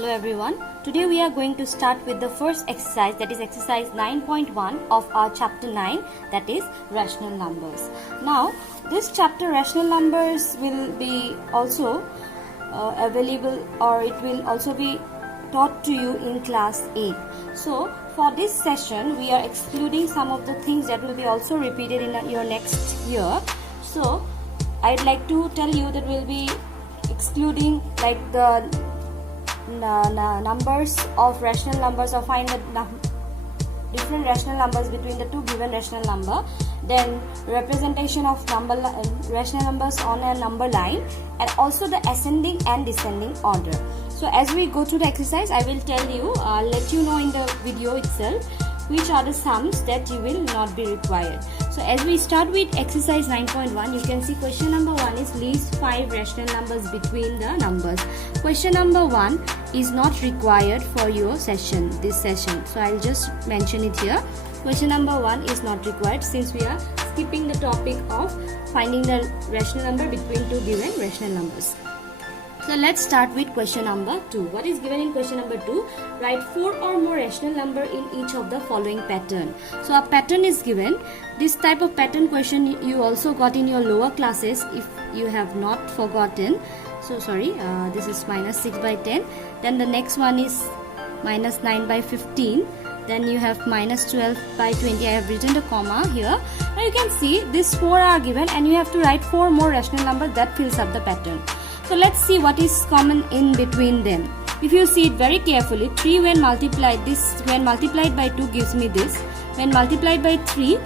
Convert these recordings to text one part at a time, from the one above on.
Hello everyone. Today we are going to start with the first exercise, that is exercise 9.1 of our chapter 9, that is rational numbers. Now this chapter rational numbers will be also available, or it will also be taught to you in class 8. So for this session we are excluding some of the things that will be also repeated in your next year. So I'd like to tell you that we'll be excluding like the numbers of rational numbers, or find the different rational numbers between the two given rational number, then representation of rational numbers on a number line, and also the ascending and descending order. So as we go through the exercise, I will tell you, let you know in the video itself which are the sums that you will not be required. So as we start with exercise 9.1, you can see question number 1 is list 5 rational numbers between the numbers. Question number 1 is not required for your session, this session. So I'll just mention it here. Question number 1 is not required, since we are skipping the topic of finding the rational number between two given rational numbers. So let's start with question number 2. What is given in question number 2? Write 4 or more rational number in each of the following pattern. So a pattern is given. This type of pattern question you also got in your lower classes if you have not forgotten. So sorry, this is minus 6 by 10. Then the next one is minus 9 by 15. Then you have minus 12 by 20. I have written the comma here. Now you can see these 4 are given and you have to write 4 more rational numbers that fills up the pattern. So let's see what is common in between them. If you see it very carefully, 3 when multiplied by 2 gives me this. When multiplied by 3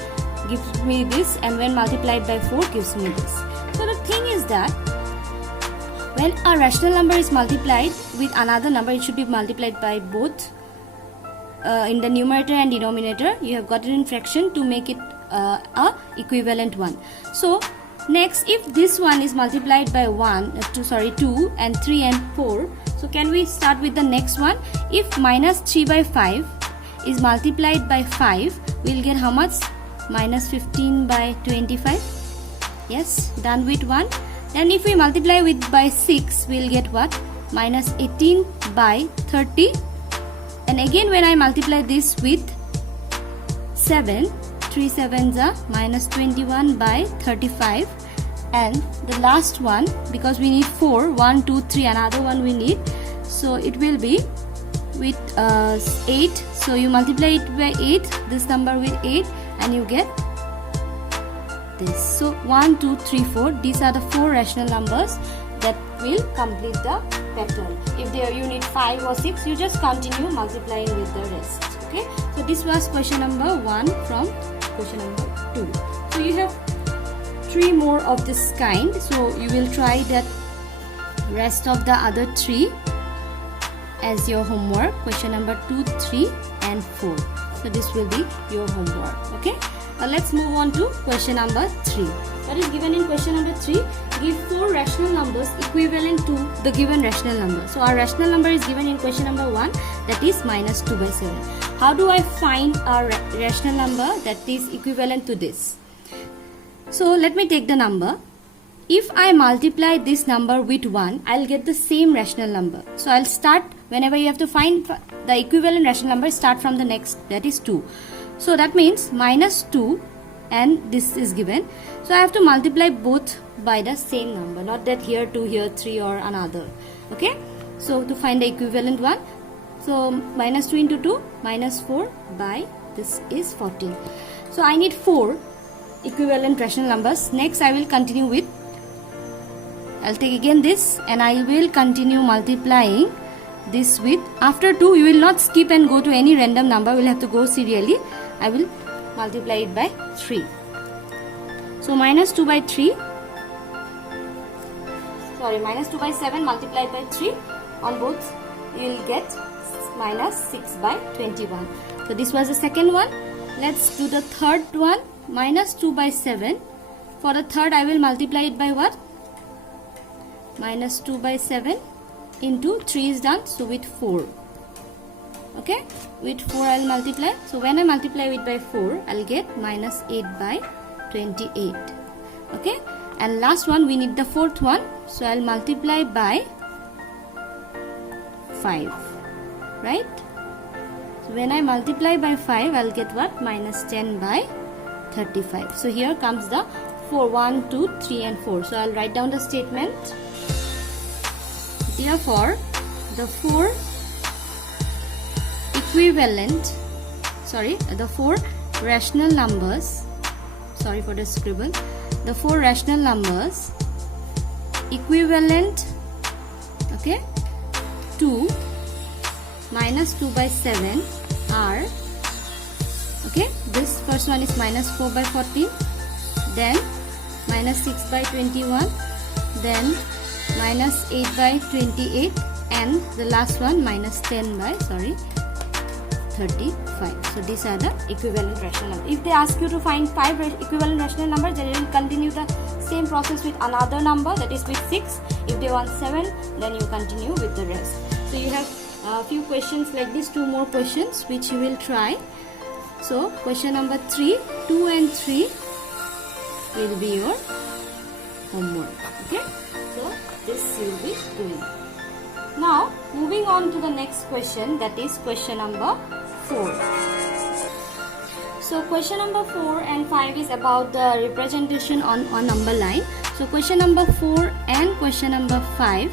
gives me this, and when multiplied by 4 gives me this. So the thing is that when a rational number is multiplied with another number, it should be multiplied by both in the numerator and denominator. You have got it in fraction to make it a equivalent one. So next, if this one is multiplied by 2 and 3 and 4, so can we start with the next one? If minus 3 by 5 is multiplied by 5, we'll get how much? Minus 15 by 25. Yes, done with 1. Then if we multiply with by 6, we'll get what? Minus 18 by 30. And again when I multiply this with 7, 3 sevens are minus 21 by 35. And the last one, because we need 4, 1, 2, 3, another one we need, so it will be with 8. So you multiply it by 8, this number with 8, and you get this. So 1, 2, 3, 4, these are the 4 rational numbers that will complete the pattern. If there you need 5 or 6, you just continue multiplying with the rest. Okay, so this was question number 1 from question number 2. So you have 3 more of this kind, so you will try that rest of the other 3 as your homework. Question number 2, 3 and 4. So this will be your homework. Okay, now let's move on to question number 3. That is given in question number 3. Give 4 rational numbers equivalent to the given rational number. So our rational number is given in question number 1, that is minus 2 by 7. How do I find a rational number that is equivalent to this? So let me take the number. If I multiply this number with 1, I'll get the same rational number. So I'll start, whenever you have to find the equivalent rational number, start from the next, that is 2. So that means minus 2 and this is given. So I have to multiply both by the same number, not that here 2, here 3 or another. Okay, so to find the equivalent one, so minus 2 into 2, minus 4 by this is 14. So I need 4 equivalent rational numbers. Next I will continue with, I'll take again this and I will continue multiplying this with, after 2 you will not skip and go to any random number, we'll have to go serially. I will multiply it by 3. So minus 2 by 3, sorry, minus 2 by 7 multiplied by 3, on both you will get minus 6 by 21. So this was the second one. Let's do the third one. Minus 2 by 7. For the third I will multiply it by what? Minus 2 by 7 into 3 is done, so with 4. Okay, with 4 I will multiply. So when I multiply it by 4, I will get minus 8 by 28. Okay, and last one we need the fourth one, so I will multiply by 5. right? So when I multiply by 5, I'll get what? Minus 10 by 35. So here comes the 4, 1, 2, 3 and 4. So I'll write down the statement. Therefore, the four rational numbers, sorry for the scribble, the four rational numbers equivalent, okay, to minus 2 by 7 are, okay, this first one is minus 4 by 14, then minus 6 by 21, then minus 8 by 28, and the last one minus 10 by 35. So these are the equivalent rational numbers. If they ask you to find 5 equivalent rational numbers, then you will continue the same process with another number, that is with 6. If they want 7, then you continue with the rest. So you have a few questions like this, 2 more questions which you will try. So question number 3, 2 and 3 will be your homework. Okay, so this you will be doing. Now moving on to the next question, that is question number 4. So question number 4 and 5 is about the representation on number line. So question number 4 and question number 5,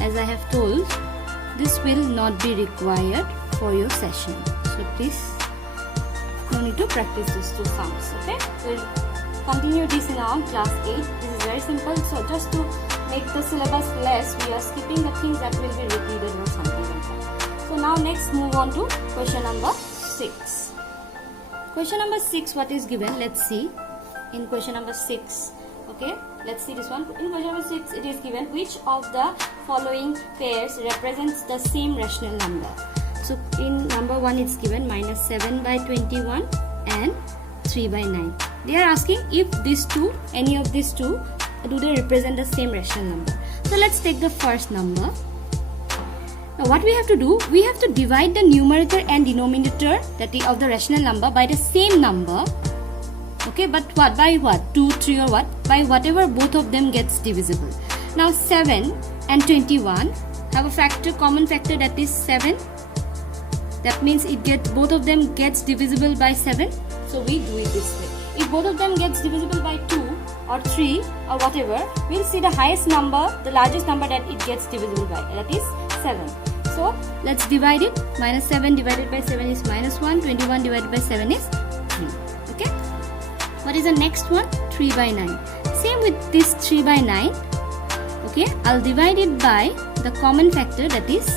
as I have told, this will not be required for your session. So please, no need to practice these 2 sums. Okay, we'll continue this in our class 8. This is very simple. So just to make the syllabus less, we are skipping the things that will be repeated or something like that. So now next move on to question number 6. Question number 6, what is given? Let's see. In question number 6, okay, let's see this one. In question number 6, it is given which of the following pairs represents the same rational number. So in number 1, it's given minus 7 by 21 and 3 by 9. They are asking if these two, any of these two, do they represent the same rational number. So let's take the first number. Now what we have to do, we have to divide the numerator and denominator, that is of the rational number, by the same number. Okay, but what? By what? 2, 3 or what? By whatever both of them gets divisible. Now 7 and 21 have a factor, common factor, that is 7. That means both of them gets divisible by 7. So we do it this way. If both of them gets divisible by 2 or 3 or whatever, we'll see the highest number, the largest number that it gets divisible by, that is 7. So let's divide it. Minus 7 divided by 7 is minus 1. 21 divided by 7 is 3. Okay. What is the next one? 3 by 9. Same with this 3 by 9. Okay. I'll divide it by the common factor, that is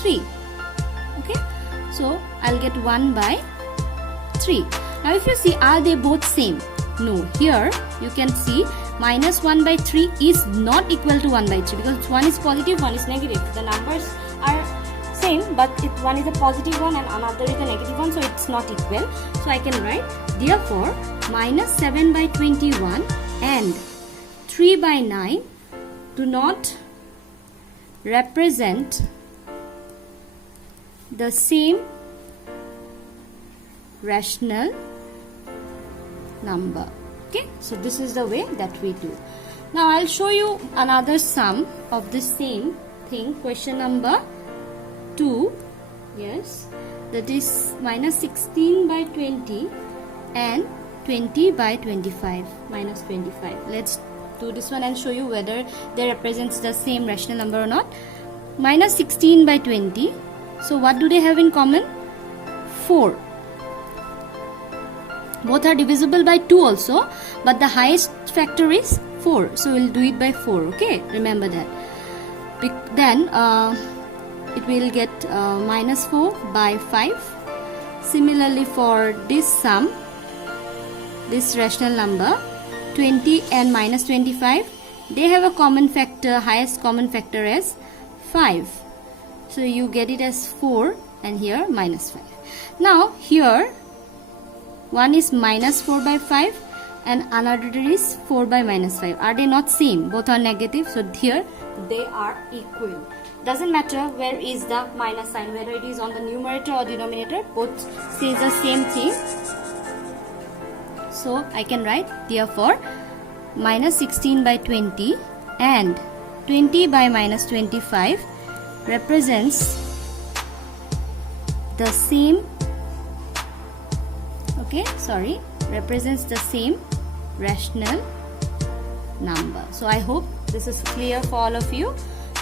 3. Okay. So I'll get 1 by 3. Now if you see, are they both same? No. Here you can see minus 1 by 3 is not equal to 1 by 3 because one is positive, one is negative. The numbers are same, but one is a positive one and another is a negative one, so it's not equal. So I can write, therefore minus 7 by 21 and 3 by 9 do not represent the same rational number. Okay, so this is the way that we do. Now I'll show you another sum of the same thing. Question number 2, yes, that is minus 16 by 20 and 20 by 25, minus 25. Let's do this one and show you whether they represents the same rational number or not. Minus 16 by 20. So what do they have in common? 4. Both are divisible by 2 also, but the highest factor is 4. So we'll do it by 4. Okay, remember that. Then it will get minus 4 by 5. Similarly for this sum, this rational number, 20 and minus 25, they have a common factor, highest common factor as 5. So you get it as 4 and here minus 5. Now here one is minus 4 by 5 and another is 4 by minus 5. Are they not same? Both are negative. So here they are equal. Doesn't matter where is the minus sign, whether it is on the numerator or denominator, both says the same thing. So I can write, therefore minus 16 by 20 and 20 by minus 25 represents the same, okay, sorry, represents the same rational number. So I hope this is clear for all of you.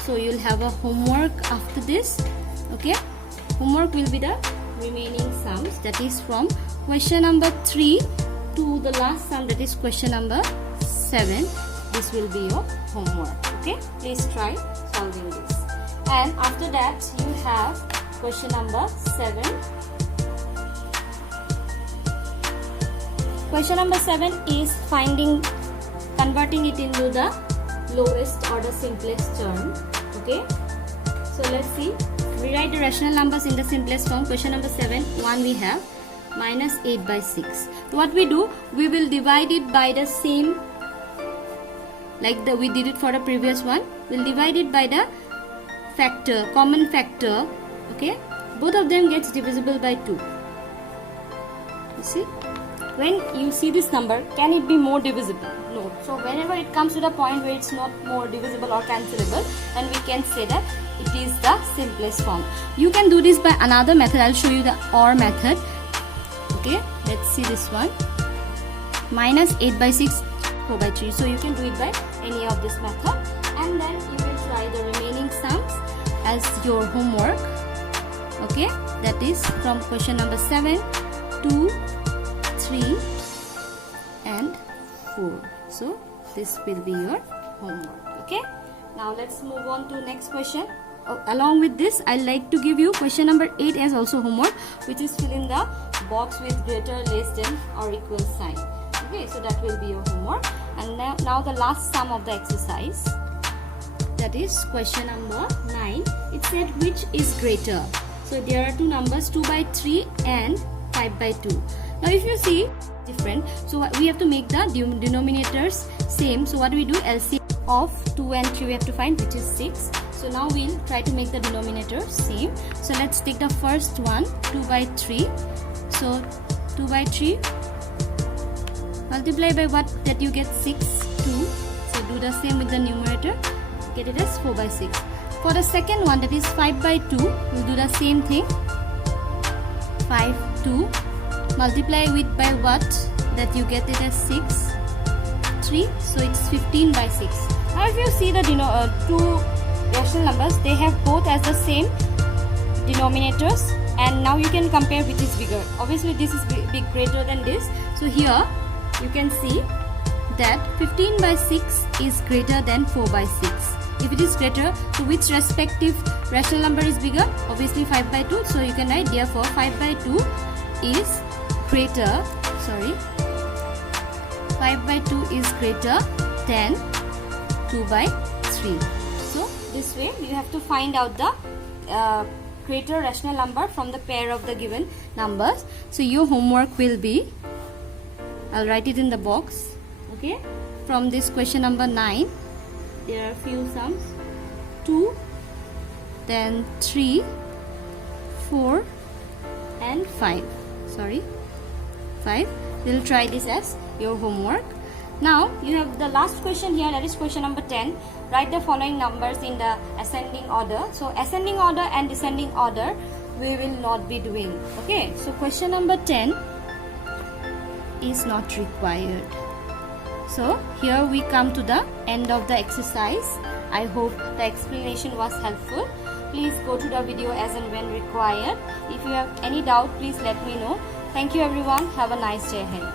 So you'll have a homework after this. Okay, homework will be the remaining sums, that is from question number 3 to the last sum, that is question number 7. This will be your homework. Okay, please try solving this. And after that you have question number 7. Question number 7 is converting it into the lowest or the simplest term. Okay, so let's see. Rewrite the rational numbers in the simplest form. Question number 7, 1 we have minus 8 by 6. What we do, we will divide it by the same, like we did it for the previous one. We'll divide it by the factor, common factor. Okay, both of them gets divisible by 2. You see, when you see this number, can it be more divisible? No. So whenever it comes to the point where it's not more divisible or cancelable, then we can say that it is the simplest form. You can do this by another method. I'll show you the OR method. Okay, let's see this one. Minus 8 by 6, 4 by 3. So you can do it by any of this method, and then you will try the remaining sums as your homework. Okay, that is from question number 7, 2, 3 and 4. So this will be your homework. Okay, now let's move on to next question. Along with this, I'd like to give you question number 8 as also homework, which is fill in the box with greater, less than or equal sign. Okay, so that will be your homework. And now the last sum of the exercise, that is question number 9. It said which is greater. So there are two numbers, 2 by 3 and 5 by 2. Now if you see different, so we have to make the denominators same. So what do we do? LCM of 2 and 3 we have to find, which is 6. So now we'll try to make the denominator same. So let's take the first one, 2 by 3. So 2 by 3 multiply by what, that you get 6, 2. So do the same with the numerator, get it as 4 by 6. For the second one, that is 5 by 2, we'll do the same thing. 5, 2. Multiply with by what, that you get it as 6, 3. So it's 15 by 6. Now if you see the two rational numbers, they have both as the same denominators, and now you can compare which is bigger. Obviously this is big greater than this. So here you can see that 15 by 6 is greater than 4 by 6. If it is greater, so which respective rational number is bigger? Obviously 5 by 2. So you can write therefore 5 by 2 is greater, 5 by 2 is greater than 2 by 3. So this way you have to find out the greater rational number from the pair of the given numbers. So your homework will be, I'll write it in the box. Okay, from this question number 9, there are few sums, 2, then 3, 4 and 5. 5. We'll try this as your homework. Now you have the last question here, that is question number 10. Write the following numbers in the ascending order. So ascending order and descending order we will not be doing. Okay, so question number 10 is not required. So here we come to the end of the exercise. I hope the explanation was helpful. Please go to the video as and when required. If you have any doubt, please let me know. Thank you everyone. Have a nice day ahead.